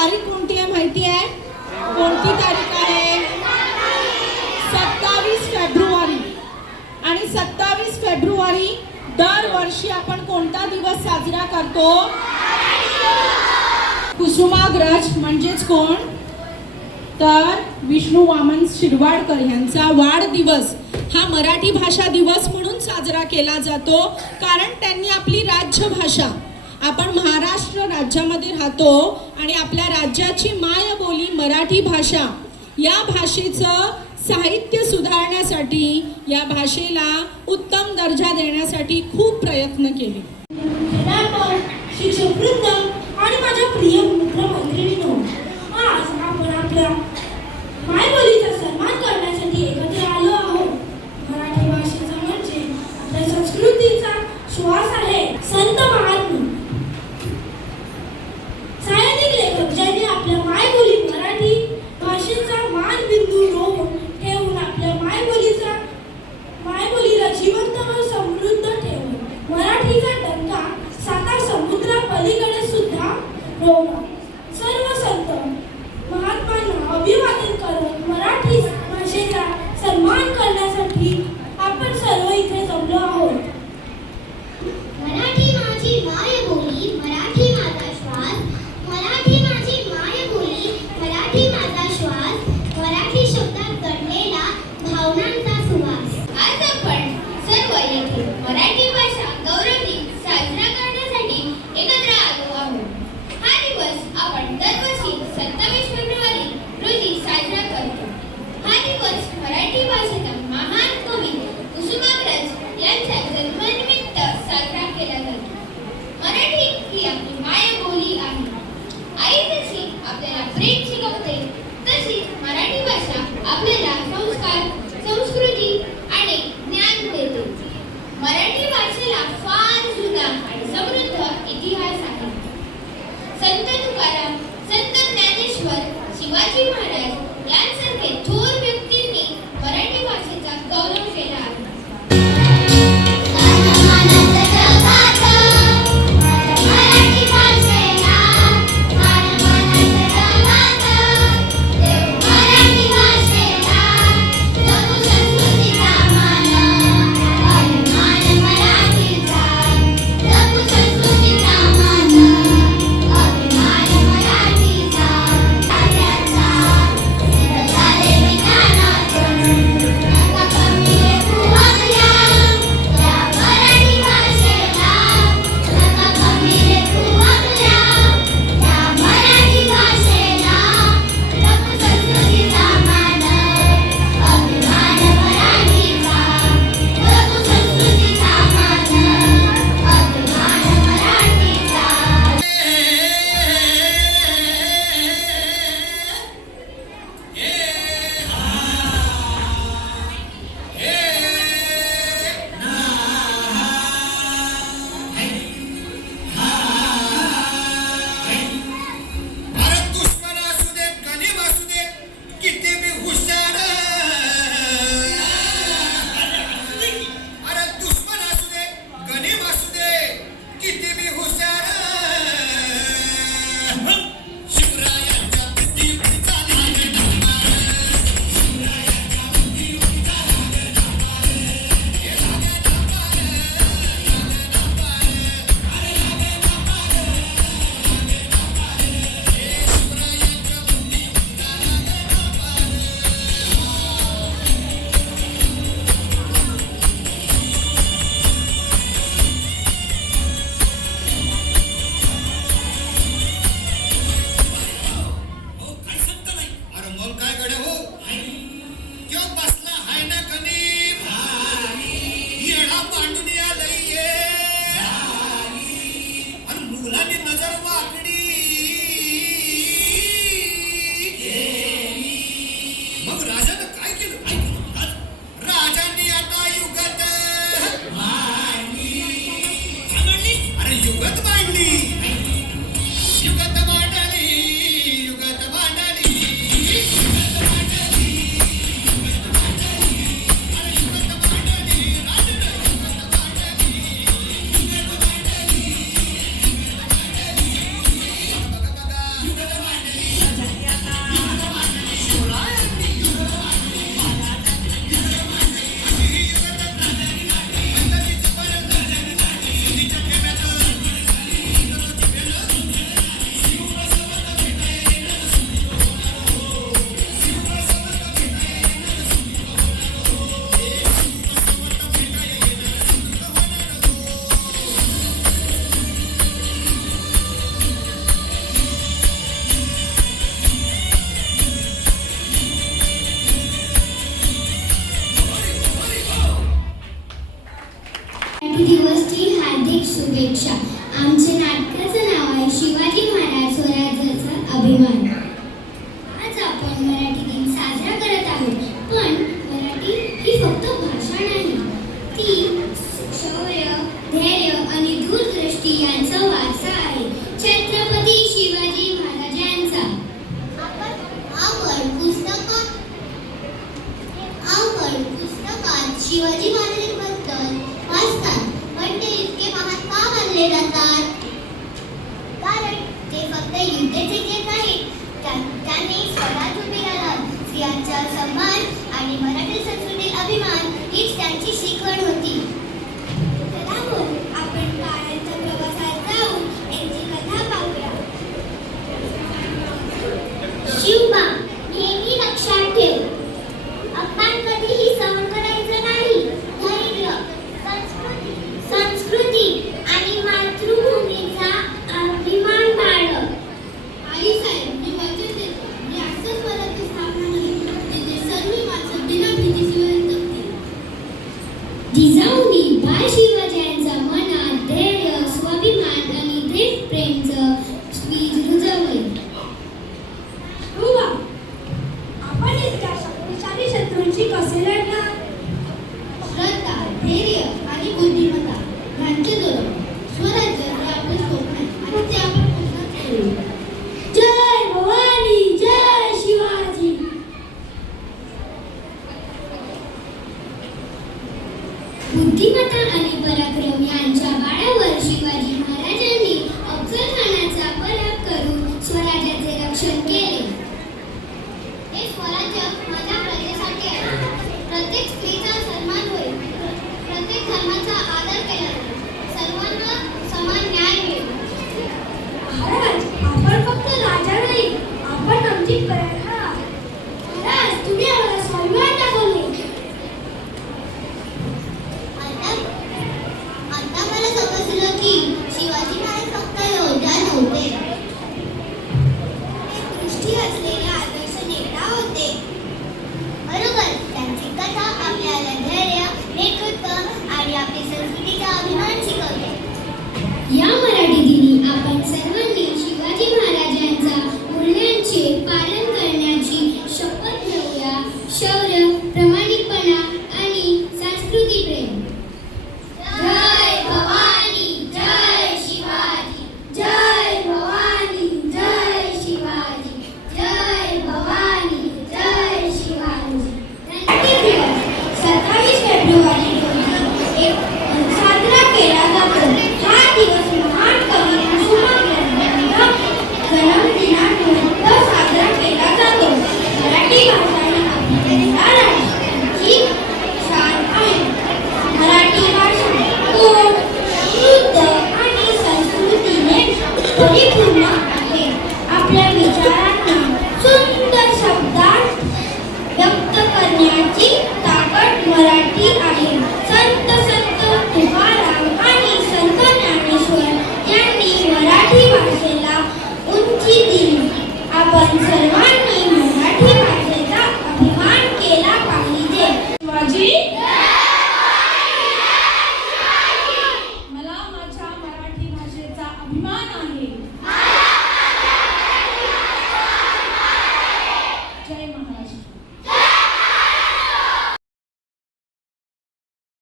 तारीख कोणती आहे माहिती आहे? कोणती तारीख आहे? 27 फेब्रुवारी. आणि 27 फेब्रुवारी दरवर्षी आपण कोणता दिवस साजरा करतो? कुसुमाग्रज म्हणजेच कोण तर विष्णू वामन शिरवाडकर यांचा वाढदिवस हा मराठी भाषा दिवस म्हणून साजरा केला जातो. कारण त्यांनी आपली राज्यभाषा, आपण महाराष्ट्र राज्यामध्ये राहतो आणि आपल्या राज्याची मायबोली मराठी भाषा, या भाषेचं साहित्य सुधारण्यासाठी, या भाषेला उत्तम दर्जा देण्यासाठी खूप प्रयत्न केले. शिक्षक वृंद आणि माझ्या प्रिय मित्रमैत्रिणींनो, आज आपण आपल्या मायबोलीचा सन्मान करण्यासाठी एकत्र आलो आहोत. मराठी भाषेचा म्हणजे आपल्या संस्कृतीचा श्वास आहे. संत महात्मा साहित्यिक लेखक ज्यांनी आपल्या मायबोली मराठी भाषेचा मानबिंदू रोवून ठेवून आपल्या मायबोलीला जिवंत व समृद्ध ठेवून मराठीचा डंका 7 समुद्रापलीकडे सुद्धा रोवला. सर्व संत महात्मांना अभिवादन करत मराठी भाषेचा सन्मान करण्यासाठी आपण सर्व इथे जमलो आहोत. मराठी माझी मायबोली, मराठी माझा श्वास. मराठी माझी मायबोली, मराठी माझा श्वास. मराठी शब्दात दडलेला भावनांचा सुवास. आज आपण सर्व येथे मराठी भाषा गौरव दिन साजरा करण्यासाठी एकत्र आलो आहोत. हा दिवस आपण दरवर्षी 27 फेब्रुवारी रोजी साजरा करतो. हा दिवस मराठी भाषेचा महान कवी कुसुमाग्रज यांच्या जन्मानिमित्त साजरा केला जातो. मराठी ही आपली मायबोली आहे. आई जशी आपल्याला प्रेम शिकवते, तशीच मराठी भाषा आपल्याला संस्कार, संस्कृती आणि ज्ञान देते. मराठी भाषेला फार जुना आणि समृद्ध इतिहास आहे. संत तुकाराम, संत ज्ञानेश्वर, शिवाजी महाराज यांसारखे थोर व्यक्तींनी मराठी भाषेचा गौरव केला आहे. जातात? कारण ते फक्त युद्धच जिंकत नाहीत, त्यांनी स्वराज उभी राहतात. स्त्रियांचा सन्मान आणि मराठी संस्कृतीत अभिमान हीच त्यांची शिकवण होती. चला मग आपण काळाच्या प्रवासात जाऊन यांची कथा पाहूया. शिवबा, नेहमी लक्षात ठेव, आपण कधीही सहन करायचं नाही. धैर्य, संस्कृती आणि मातृभूमीचा अभिमान बाळग. आई साहेब, मी वचन देतो, मी असंच स्वराज्य स्थापना नाही, तिथे सर्व माणसं बिना भीतीशिवाय जगतील. जिजाऊनी बाळ शिवाजीयांच्या मनात धैर्य, स्वाभिमान आणि देशप्रेमचं बीज रुजवले. शिवबा, आपण इतक्या शक्तिशाली शत्रूंशी कसे लढणार? श्रद्धा, धैर्य आणि बुद्धिमत्ता यांचे जोड. स्वराज्य हे आपले स्वप्न आहे आणि ते आपण पूर्ण करू. जय भवानी, जय शिवाजी. बुद्धिमत्ता आणि पराक्रम यांच्या बाळावर शिवाजी महाराजांनी अफजल खानाचा पराभव करून स्वराज्याचे रक्षण केले. हे स्वराज्य माझ्या प्रजेसाठी आहे. प्रत्येक स्त्रीचा सन्मान होईल, प्रत्येक धर्माचा आदर केला जाईल, सर्वांना समान न्याय मिळेल. महाराज, आपण फक्त राजा नाही, आपण आमची प्रेरणा आहात. महाराज, तुम्ही आम्हाला स्वाभिमान दाखवले. आता मला समजलं की शिवाजी महाराज फक्त योद्धा नव्हते, ते दृष्टी असलेले आदर्श नेता होते. बरोबर, त्यांची कथा आपल्याला धैर्य, नेतृत्व आणि आपली संस्कृतीचा अभिमान शिकवते. या मराठी दिनी आपण सर्वांनी